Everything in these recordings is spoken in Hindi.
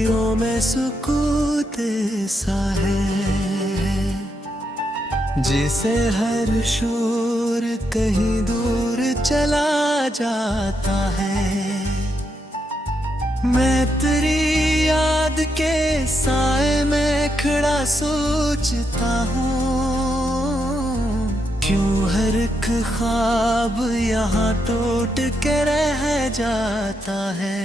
गलियों में सुकूत सा है जिसे हर शोर कहीं दूर चला जाता है। मैं तेरी याद के साए में खड़ा सोचता हूँ, क्यों हर एक ख्वाब यहाँ टूट के रह जाता है।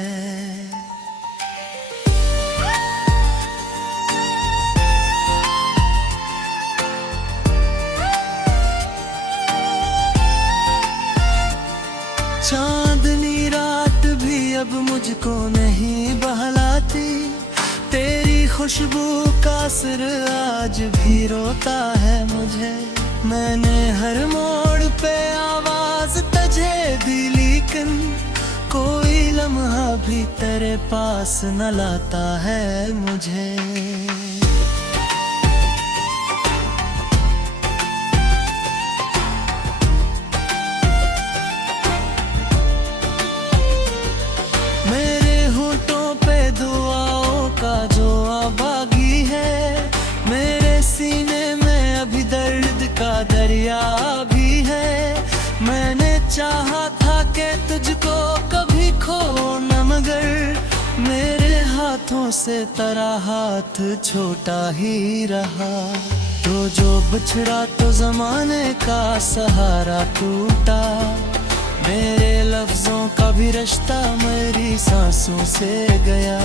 चांदनी रात भी अब मुझको नहीं बहलाती, तेरी खुशबू का असर आज भी रोता है मुझे। मैंने हर मोड़ पे आवाज तुझे दी, लेकिन कोई लम्हा भी तेरे पास न लाता है मुझे। दरिया भी है, मैंने चाहा था कि तुझको कभी खो न, मगर मेरे हाथों से तेरा हाथ छोटा ही रहा। तो जो बिछड़ा तो जमाने का सहारा टूटा, मेरे लफ्जों का भी रिश्ता मेरी सांसों से गया।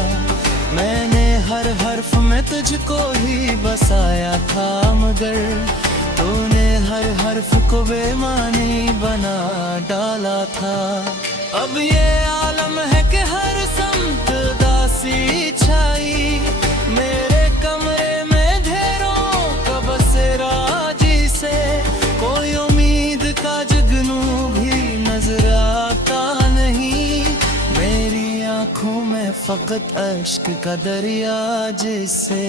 मैंने हर हर्फ में तुझको ही बसाया था, मगर तूने हर हर्फ को बेमानी बना डाला था। अब ये आलम है कि हर समत दासी छाई, मेरे कमरे में ढेरों का बसेरा जिसे कोई उम्मीद का जुगनू भी नजर आता नहीं। मेरी आंखों में फकत अश्क का दरिया जिसे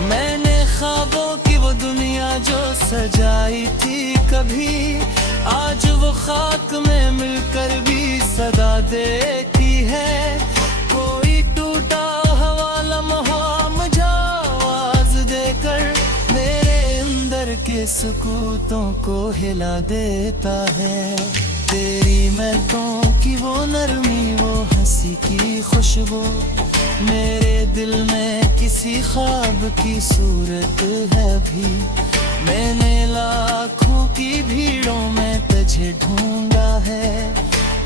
मैंने ख्वाबों की वो दुनिया जो सजाई थी कभी, आज वो खाक में मिलकर भी सदा देती है। कोई टूटा हवा लम्हा मुझे आवाज देकर मेरे अंदर के सुकूतों को हिला देता है। तेरी महकों की वो नरमी, वो हंसी की खुशबू, मेरे दिल में किसी ख्वाब की सूरत है भी। मैंने लाखों की भीड़ों में तुझे ढूंढा है,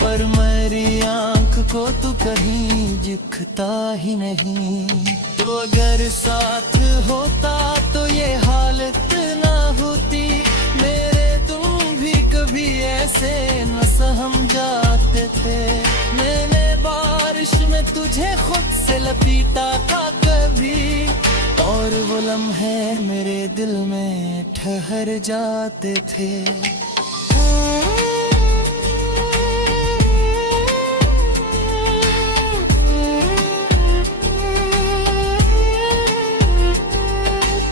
पर मेरी आंख को तू कहीं दिखता ही नहीं। तो अगर साथ होता तो ये हालत ना होती, मेरे तुम भी कभी ऐसे न सहम जाते थे। मैंने बारिश में तुझे खुद से लपीटा था कभी, और वो लम्हे मेरे दिल में ठहर जाते थे।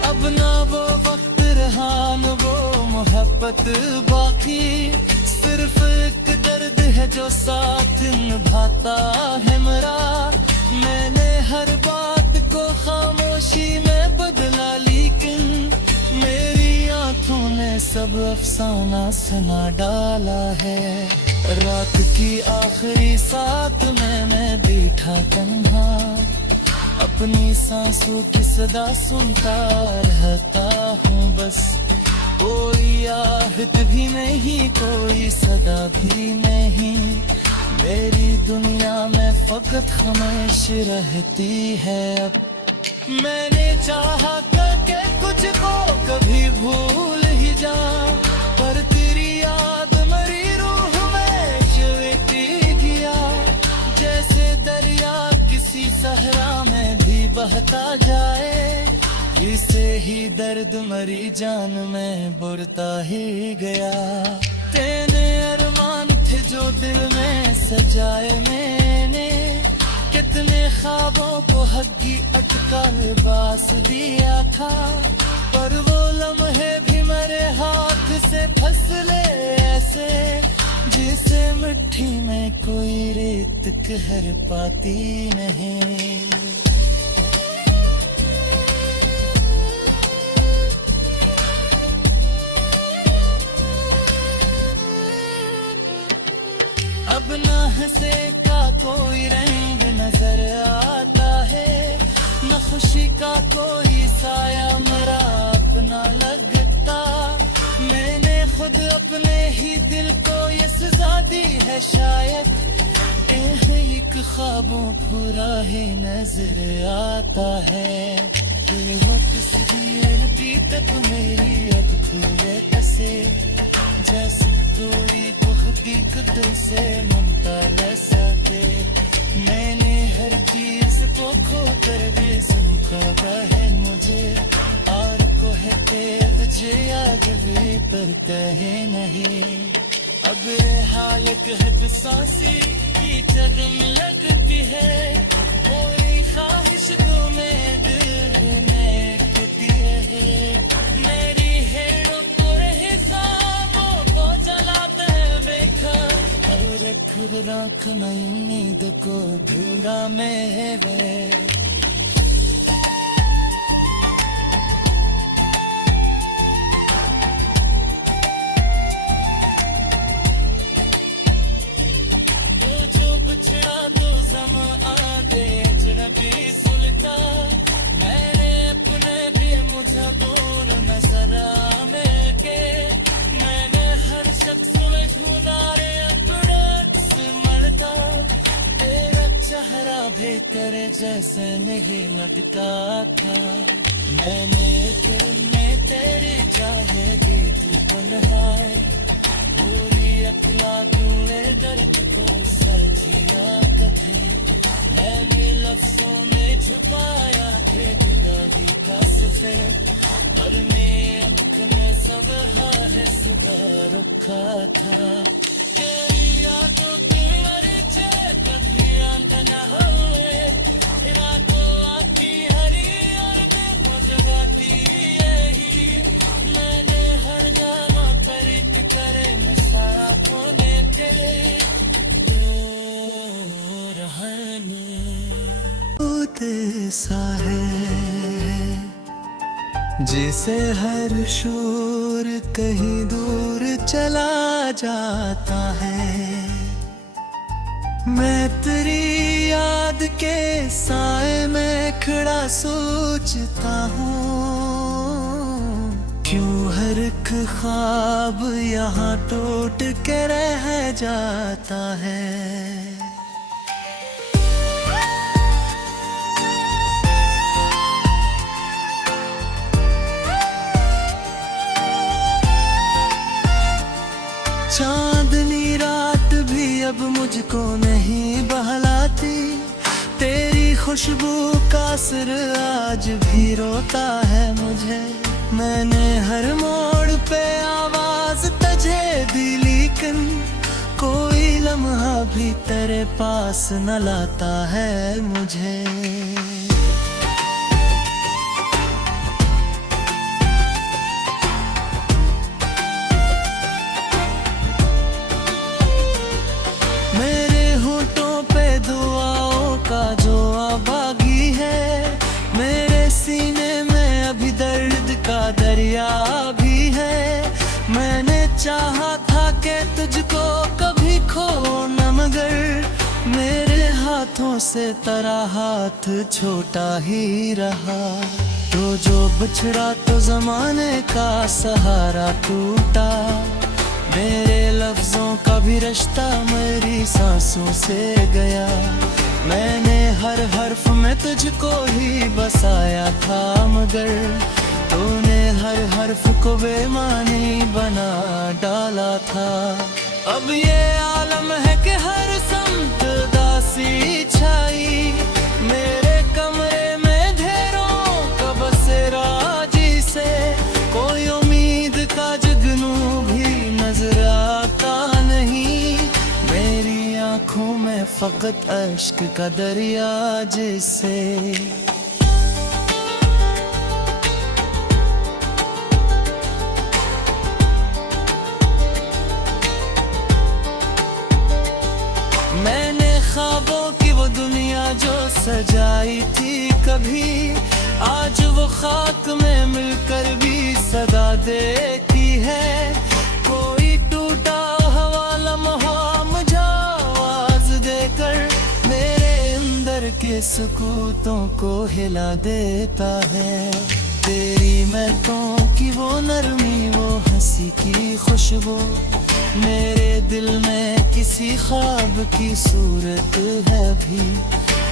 अब ना वो वक्त रहा न वो मोहब्बत बाकी, सिर्फ एक दर्द है जो साथ निभाता है मेरा। मैंने हर बात को खामोशी में बदला, लेकिन मेरी आंखों ने सब अफसाना सुना डाला है। रात की आखिरी साथ मैंने बैठा तन्हा, अपनी सांसों की सदा सुनता रहता हूँ बस। कोई आहट भी नहीं, कोई सदा भी नहीं, मेरी दुनिया में फकत खामोश रहती है अब। मैंने चाहा कि कुछ को कभी भूल ही जा, पर तेरी याद मेरी रूह में चुभती गया। जैसे दरिया किसी सहरा में भी बहता जाए, इसे ही दर्द मरी जान में बुरता ही गया। तेरे अरमान थे जो दिल में सजाए मैंने, कितने ख्वाबों को हग्गी अटका लिबास दिया था, पर वो लम्हे से, जिसे मिट्टी में कोई रेत कहर पाती नहीं। अब ना हंसे का कोई रंग नजर आता है, न खुशी का कोई साया मेरा अपना लगता। मैंने खुद अपने ही दिल को ये सजा दी है शायद, एक ख्वाबों पूरा ही नजर आता है। हो किसी तक मेरी अब खुले कसे, जैसे कोई तो हकीकत से ममता न सके। मैंने हर चीज को खो कर भी समझा है मुझे, और को है मुझे आगे भी पर कहे नहीं। अब हाल कहत सांसी की जन्म लगती है, कोई ख्वाहिश तो में दिल में कहती है। मेरी हेड़ों को हिसाबों को जलाता है बेखर, और खुद राख नई उम्मीद को धुरा में वे। तो जम आगे अजनबी सुलता, मैंने अपने भी मुझे दूर नजर आके। मैंने हर शख्स में ढूंढा रे अपना मरता, तेरा चेहरा भी तेरे जैसे नहीं लगता था। मैंने दिल में तेरी चाहे दी तू तन्हाई, पूरी अकला दूए दर्द को सजिया कभी। मैंने लफ्जों में छुपाया थे जुदाई का सफेद, और मैं आँख में सब है सुबह रुखा था। तेरी यादों की मरीचे कभी अंत न हुए, रातों आँखी हरी और दिन जगाती यही। मैंने हर नामा परित करे होने तेरे सा है, जिसे हर शोर कहीं दूर चला जाता है। मैं तेरी याद के साए में खड़ा सोचता हूँ, क्यों हर एक ख्वाब यहाँ टूट के रह जाता है। चांदनी रात भी अब मुझको नहीं बहलाती, तेरी खुशबू का असर आज भी रोता है मुझे। मैंने हर मोड़ पे आवाज तुझे दी, लेकिन कोई लम्हा भी तेरे पास न लाता है मुझे। मेरे होठों पे दुआओं का जो आबागी है, मेरे सीने में अभी दर्द का दरिया भी है। मैंने चाहा था कि तुझको कभी खो न, मगर मेरे हाथों से तेरा हाथ छोटा ही रहा। तो जो बिछड़ा तो जमाने का सहारा टूटा, मेरे लफ्जों का भी रिश्ता मेरी सांसों से गया। मैंने हर हर्फ में तुझको ही बसाया था, मगर तूने हर हर्फ को बेमानी बना डाला था। अब ये आलम है कि हर समत दासी छाई, मेरे कमरे में ढेरों का बसेरा जिसे कोई उम्मीद का जुगनू भी नजर आता नहीं। मेरी आंखों में फकत अश्क का दरिया जिसे कभी, आज वो खाक में मिलकर भी सदा देती है। कोई टूटा हवा लम्हा मुझे आवाज देकर मेरे अंदर के सुकूतों को हिला देता है। तेरी महकों की वो नरमी, वो हंसी की खुशबू, मेरे दिल में किसी ख्वाब की सूरत है भी।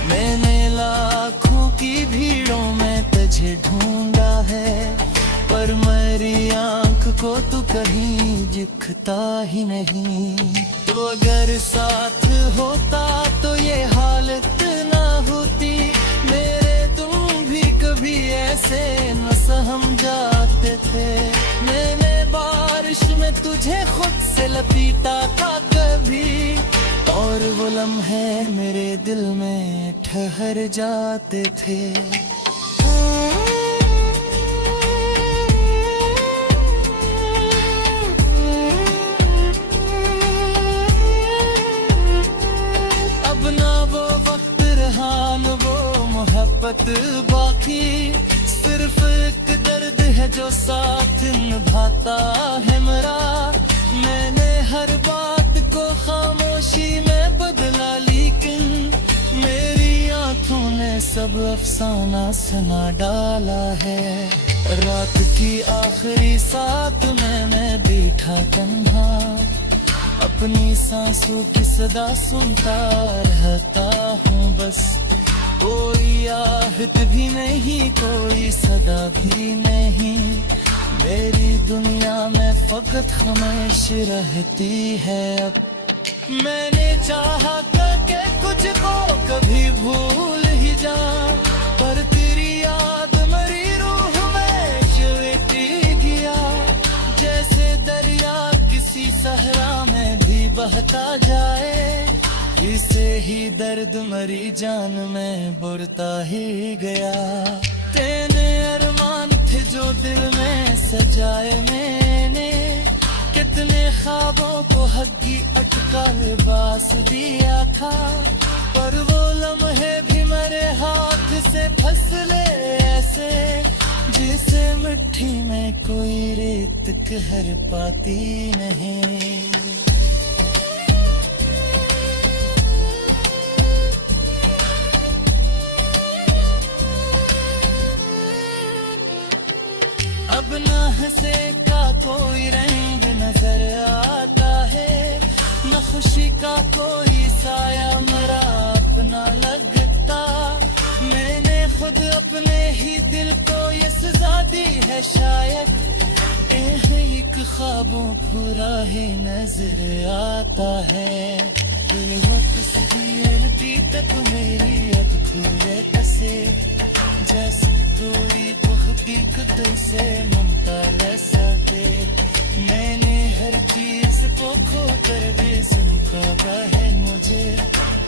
मैंने लाखों की भीड़ों में तुझे ढूंढा है, पर मेरी आंख को तू कहीं दिखता ही नहीं। तो अगर साथ होता तो ये हालत ना होती, मेरे तुम भी कभी ऐसे न सहम जाते थे। मैंने बारिश में तुझे खुद से लपीटा था कभी, और वो लम्हे मेरे दिल में ठहर जाते थे। अब ना वो वक्त रहा न वो मोहब्बत बाकी, सिर्फ एक दर्द है जो साथ निभाता है मेरा। मैंने हर बात को खामोशी में बदला, लेकिन मेरी आंखों ने सब अफसाना सुना डाला है। रात की आखिरी साथ मैंने बैठा तन्हा, अपनी सांसों की सदा सुनता रहता हूँ बस। कोई आहट भी नहीं, कोई सदा भी नहीं, मेरी दुनिया में फकत खामोश रहती है अब। मैंने चाहा कि कुछ को कभी भूल ही जा, पर तेरी याद मेरी रूह में चुभती गया। जैसे दरिया किसी सहरा में भी बहता जाए, इसे ही दर्द मरी जान में बुरता ही गया। तेरे अरमान थे जो दिल में सजाए मैंने, कितने ख्वाबों को हग्गी अटका लिबास दिया था, पर वो लम्हे भी मेरे हाथ से फसले ऐसे, जिसे मिट्टी में कोई रेत कहर पाती नहीं। अब न हंसे का कोई रंग नजर आता है, न खुशी का कोई साया मेरा अपना लगता। मैंने खुद अपने ही दिल को ये सजा दी है शायद, एक ख्वाबों पूरा ही नजर आता है। तक मेरी अब खुले कसे, जैसे कोई हकीकत से ममता न सके। मैंने हर चीज को खो कर भी समझा है मुझे,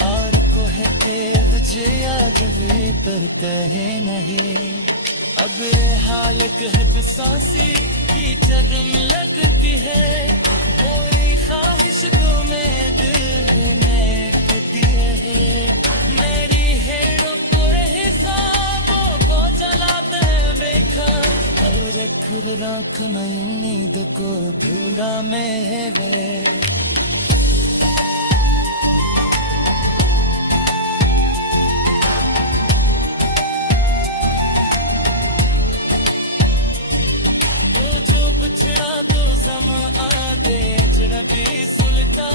और को है मुझे याद भी पर कहे नहीं। अब ये हाल कहत सांसी की जन्म लगती है, कोई ख्वाहिश को में दिल में कहती है। मेरी हेड़ों को हिसाबों को जलाते देखा, और खुद राख में उम्मीद को ढूंढा मेरे। तो जम आगे अजनबी सुलता,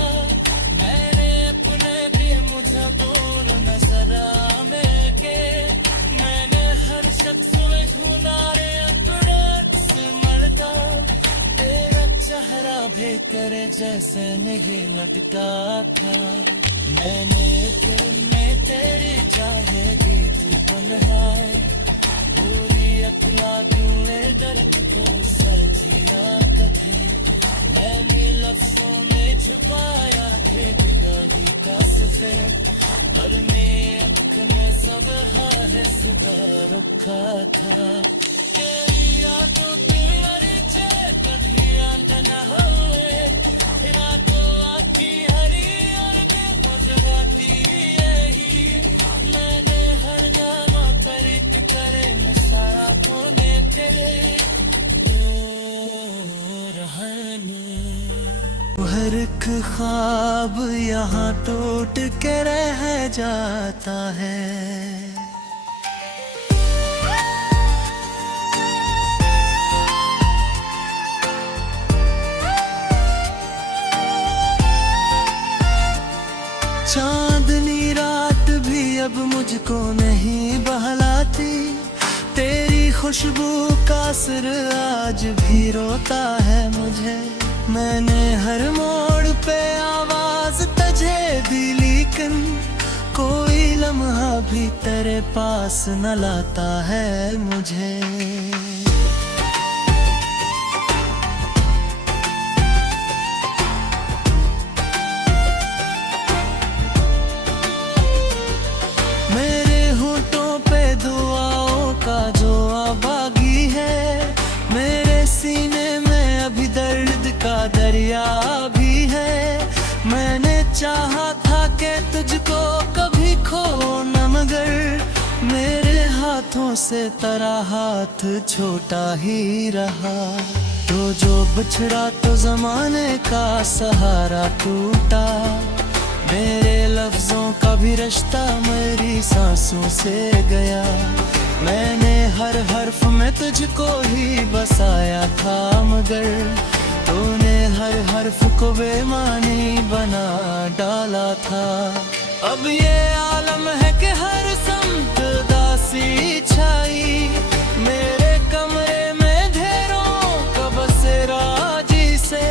मैंने अपने भी मुझे दूर नजर आने के। मैंने हर शख्स में ढूंढा रे अकड़त मरता, तेरा चेहरा भी तेरे जैसे नहीं लगता था। मैंने दिल में तेरी चाहे दी थी पलहाए, पूरी अकला जुए दर्द को सजिया कथे। मैंने लफ्जों में छुपाया है बिगाड़ी का सिफर, और मैं आँख में सब है सुबह रुखा था। तेरी यादों की लड़चे कभी अंत न हुए, रातों आँखी हरी और बेबस रहती यही। मैंने हर नाम पर एक हर एक ख्वाब यहाँ टूट के रह जाता है। चांदनी रात भी अब मुझको नहीं बहलाती, तेरी खुशबू का असर आज भी रोता है मुझे। मैंने हर मोड़ पे आवाज तुझे दी, लेकिन कोई लम्हा भी तेरे पास न लाता है मुझे। मेरे होठों पे दुआओं का जो आबागी है, मेरे सीने में अभी दर्द का दरिया भी है। मैंने चाहा था कि तुझको कभी खो न, मगर मेरे हाथों से तेरा हाथ छोटा ही रहा। तो जो बिछड़ा तो जमाने का सहारा टूटा, मेरे लफ्जों का भी रिश्ता मेरी सांसों से गया। मैंने हर हर्फ में तुझको ही बसाया था, मगर तूने हर हर्फ को बेमानी बना डाला था। अब ये आलम है कि हर समत दासी छाई, मेरे कमरे में ढेरों का बसेरा, जिसे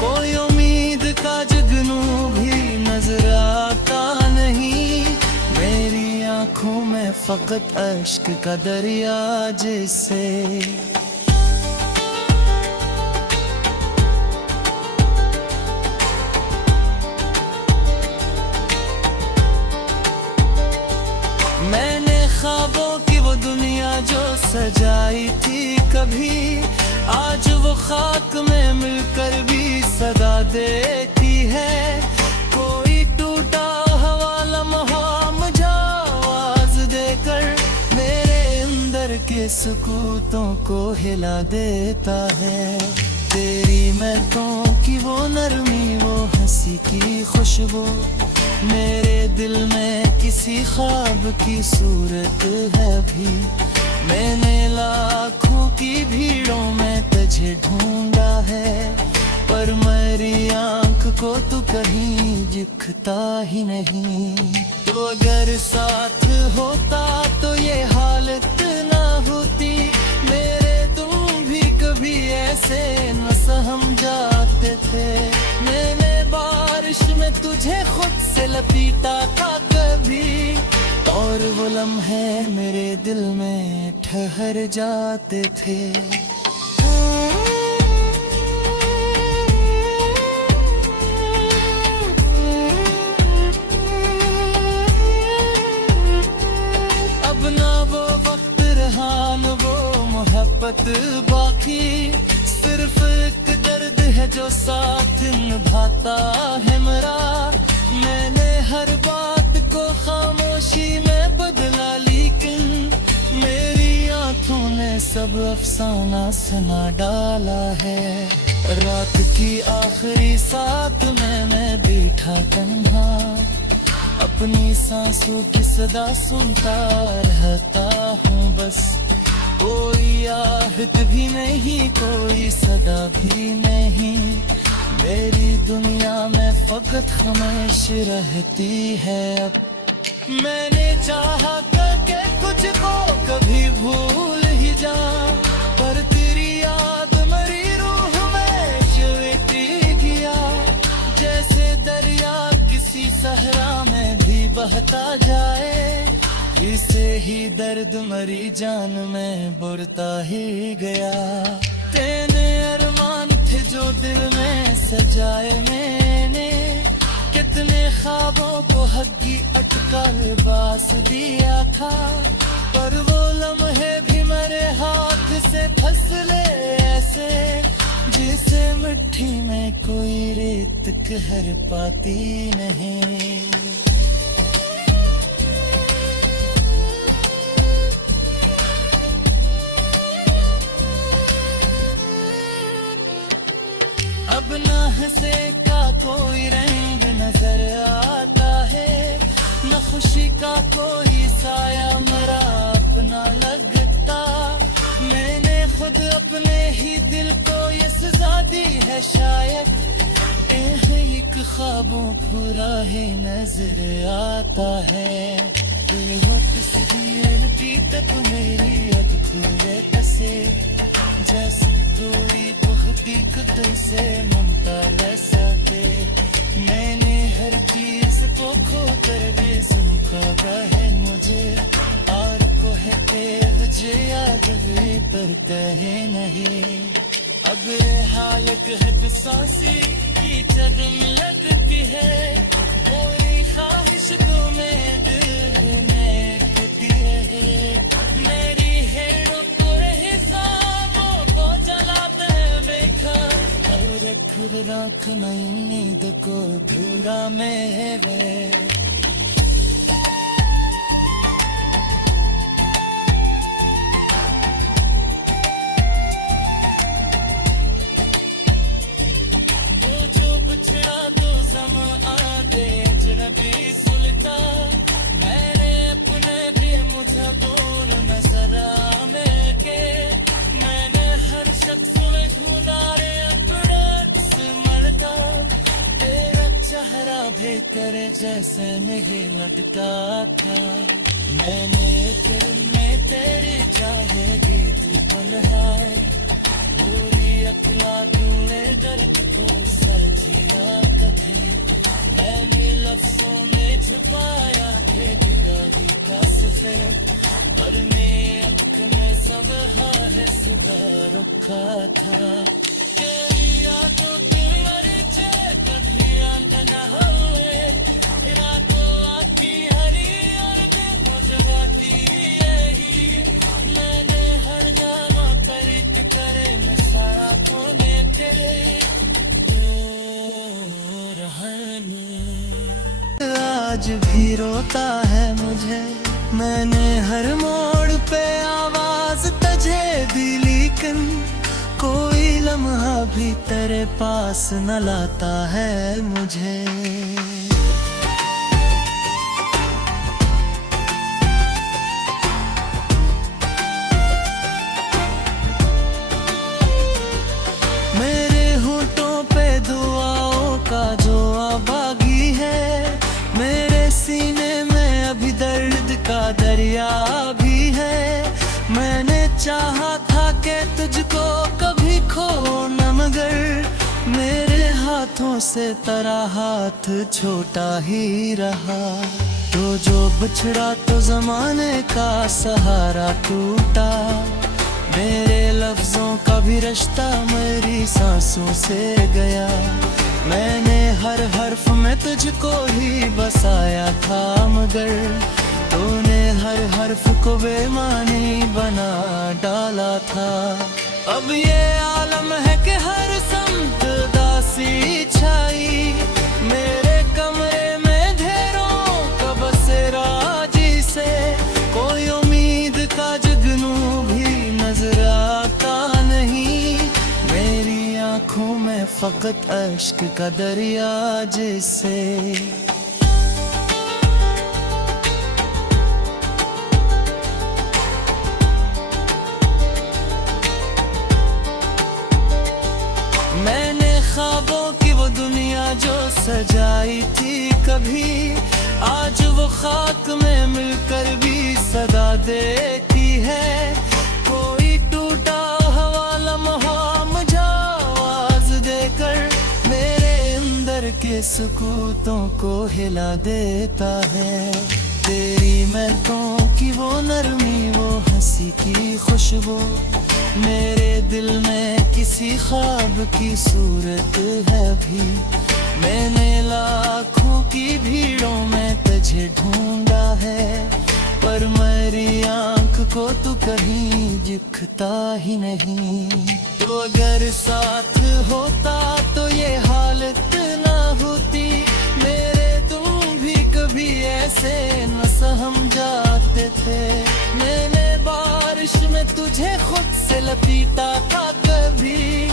कोई उम्मीद का जुगनू भी नजर आता नहीं। मेरी आंखों में फकत अश्क का दरिया, जिससे मैंने ख्वाबों की वो दुनिया जो सजाई थी कभी, आज वो खाक में मिलकर भी सदा देती है। कोई टूटा हवा लम्हा मुझे आवाज देकर मेरे अंदर के सुकूतों को हिला देता है। तेरी महकों की वो नरमी, वो हंसी की खुशबू, मेरे दिल में किसी ख्वाब की सूरत है भी। मैंने लाखों की भीड़ों में तुझे ढूंढा है, पर मेरी आंख को तू कहीं दिखता ही नहीं। तो अगर साथ होता तो ये हालत ना होती, मेरे तुम भी कभी ऐसे न सहम जाते थे। मैंने बारिश में तुझे खुद से लपीटा था कभी, और वो लम्हे मेरे दिल में ठहर जाते थे। अब ना वो वक्त रहा न वो मोहब्बत बाकी, सिर्फ एक दर्द है जो साथ निभाता है मेरा। मैंने हर बात को खामोशी में बदला, लेकिन मेरी आंखों ने सब अफसाना सुना डाला है। रात की आखिरी साथ में मैं बैठा तन्हा, अपनी सांसों की सदा सुनता रहता हूँ बस। कोई आहट भी नहीं, कोई सदा भी नहीं, मेरी दुनिया में फकत खामोश रहती है अब। मैंने चाहा कि तुझको कभी भूल ही जाऊं, पर तेरी याद मेरी रूह में चुभती गया। जैसे दरिया किसी सहरा में भी बहता जाए, इसे ही दर्द मरी जान में बुरता ही गया। तेरे अरमान थे जो दिल में सजाए मैंने, कितने ख्वाबों को हग्गी अटका लिबास दिया था, पर वो लम्हे भी मेरे हाथ से फसले ऐसे, जिसे मिट्टी में कोई रेत कहर पाती नहीं। अब ना हंसे का कोई रंग नजर आता है, न खुशी का कोई साया मेरा अपना लगता। मैंने खुद अपने ही दिल को ये सजा दी है शायद, एक ख्वाबों पूरा ही नजर आता है। तक मेरी अब खुले कसे, जैसे कोई हकीकत से ममता न सके। मैंने हर चीज को खो कर भी सुनखा है मुझे, और को है मुझे याद भी पर कहे नहीं। अब हालत है सांसी की जन्म लगती है, कोई ख्वाहिश तो में दिल में कहती है। मेरी हेड़ों को हिसाबों को जलाते देखा, और खुद राख में नींद को ढूंढा मेरे। तो जम आदे जरबी सुलता, मेरे अपने भी मुझे दूर नजर आने के। मैंने हर शख्स में ढूंढा रे अपना मरता, तेरा चेहरा भी तेरे जैसे नहीं लगता था। मैंने दिल में तेरी चाहे दी थी पलहार, पूरी अकला दूने दर्द को सजिया कभी। मैंने लफ्जों में छुपाया थे दिदारी का सिफर, पर मैं अख में सब है सुबह रुखा था। तेरी यादों की मरीचे कभी अंत न हुए, रातों आखी हरी और दिन गुजराती यही। मैंने हर नामा करीत करे मैं सारा खोने तेरे आज भी रोता है मुझे। मैंने हर मोड़ पे आवाज तजे दी, लेकिन कोई लम्हा भी तेरे पास न लाता है मुझे। मेरे होठों पे दुआओं का जो आबागी है, मेरे सीने में अभी दर्द का दरिया भी है। मैंने चाहा था कि तुझको कभी खो न, मगर मेरे हाथों से तेरा हाथ छोटा ही रहा। तो जो बिछड़ा तो जमाने का सहारा टूटा, मेरे लफ्जों का भी रिश्ता मेरी सांसों से गया। मैंने हर हर्फ में तुझको ही बसाया था, मगर तूने हर हर्फ को बेमानी बना डाला था। अब ये आलम है कि हर समत दासी छाई, मेरे कमरे में ढेरों का बसेरा जिसे कोई उम्मीद का जुगनू भी नजर आता नहीं। मेरी आंखों में फकत अश्क का दरिया जिसे। मैंने ख्वाबों की वो दुनिया जो सजाई थी कभी, आज वो खाक में मिलकर भी सदा देती है। कोई टूटा हवा लम्हा मुझे आवाज देकर मेरे अंदर के सुकूतों को हिला देता है। तेरी महकों की वो नरमी, वो हंसी की खुशबू, मेरे दिल में किसी ख्वाब की सूरत है भी। मैंने लाखों की भीड़ों में तुझे ढूंढा है, पर मेरी आंख को तू कहीं दिखता ही नहीं। तो अगर साथ होता तो ये हालत ना होती, मेरे तुम भी कभी ऐसे न सहम जाते थे। मैंने बारिश में तुझे खुद से लपीटा था कभी,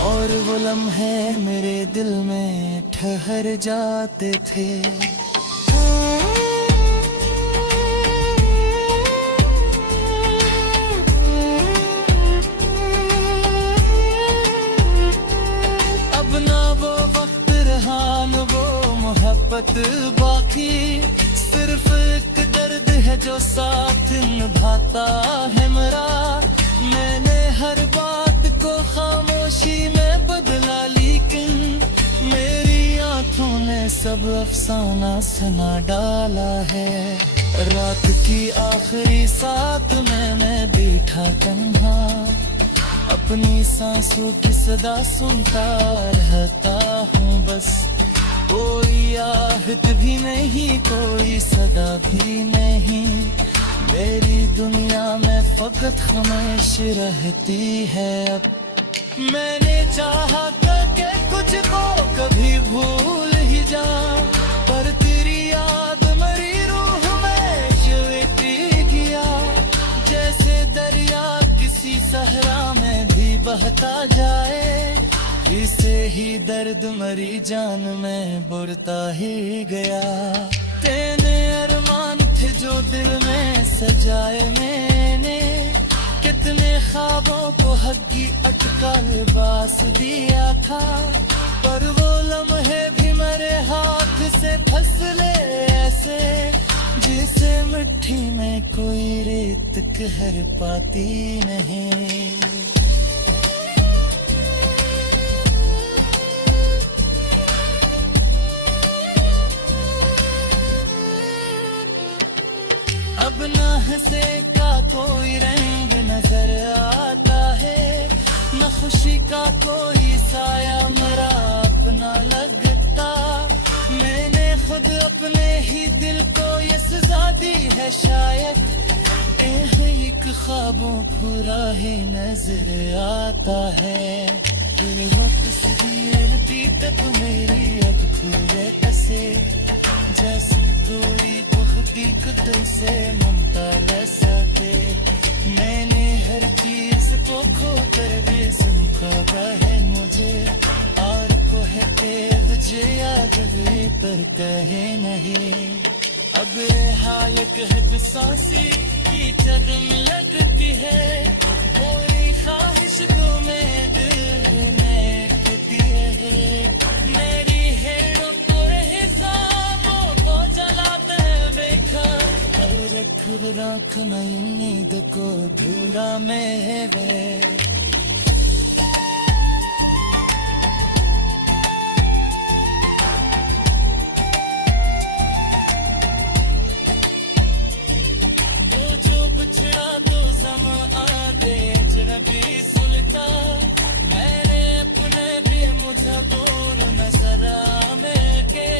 और और वो लम्हे मेरे दिल में ठहर जाते थे। अब ना वो वक्त रहा न वो मोहब्बत बाकी, सिर्फ एक दर्द है जो साथ निभाता है मेरा। मैंने हर बात को खामोशी में बदला, लेकिन मेरी आंखों ने सब अफसाना सुना डाला है। रात की आखिरी साथ मैंने बैठा तन्हा, अपनी सांसों की सदा सुनता रहता हूँ बस। कोई आहट भी नहीं, कोई सदा भी नहीं, मेरी दुनिया में फकत खामोश रहती है अब। मैंने चाहा कि कुछ को कभी भूल ही जा, पर तेरी याद मेरी रूह में चलती गया। जैसे दरिया किसी सहरा में भी बहता जाए, इसे ही दर्द मरी जान में बुरता ही गया। तेरे अरमान थे जो दिल में सजाए मैंने, कितने ख्वाबों को हगी अटका लिबास दिया था, पर वो लम्हे भी मेरे हाथ से फसले ऐसे, जिसे मिट्टी में कोई रेत कहर पाती नहीं। अब ना हंसे का कोई रंग नजर आता है, न खुशी का कोई साया मेरा अपना लगता। मैंने खुद अपने ही दिल को ये सजा दी है शायद, एक ख्वाबों पूरा ही नजर आता है। वो तस्वीर थी तक मेरी अब खुले कसे, जैसे कोई पुख्ती कतल से ममता न सके। मैंने हर चीज को खो कर भी समझा है मुझे, और को है वजह याद भी पर कहे नहीं। अब हालत है सांसी की जन्म लगती है, कोई ख्वाहिश तो में दिल में कहती है। मेरी हेड़ों को हिसाबों को जलाते देखा, और खुद राख में नींद को धुला मेरे। भी सुनता मैंने अपने भी मुझे दूर नजर में के,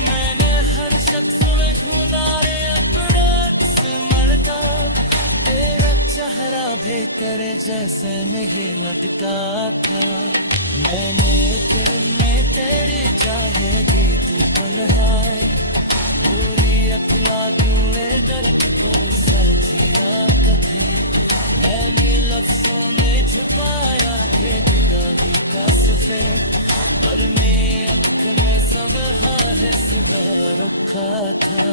मैंने हर शख्स में ढूंढा रे अपने से मरता। तेरा चेहरा भी तेरे जैसे नहीं लगता था, मैंने दिल में तेरी चाहे दी थी पलहार। पूरी अखला जुए दर्द को सजिया कभी, मैंने लफ्ज़ों में छुपाया थे जुदाई का सफर, पर मैं आँख में सब है सुबह रखा था।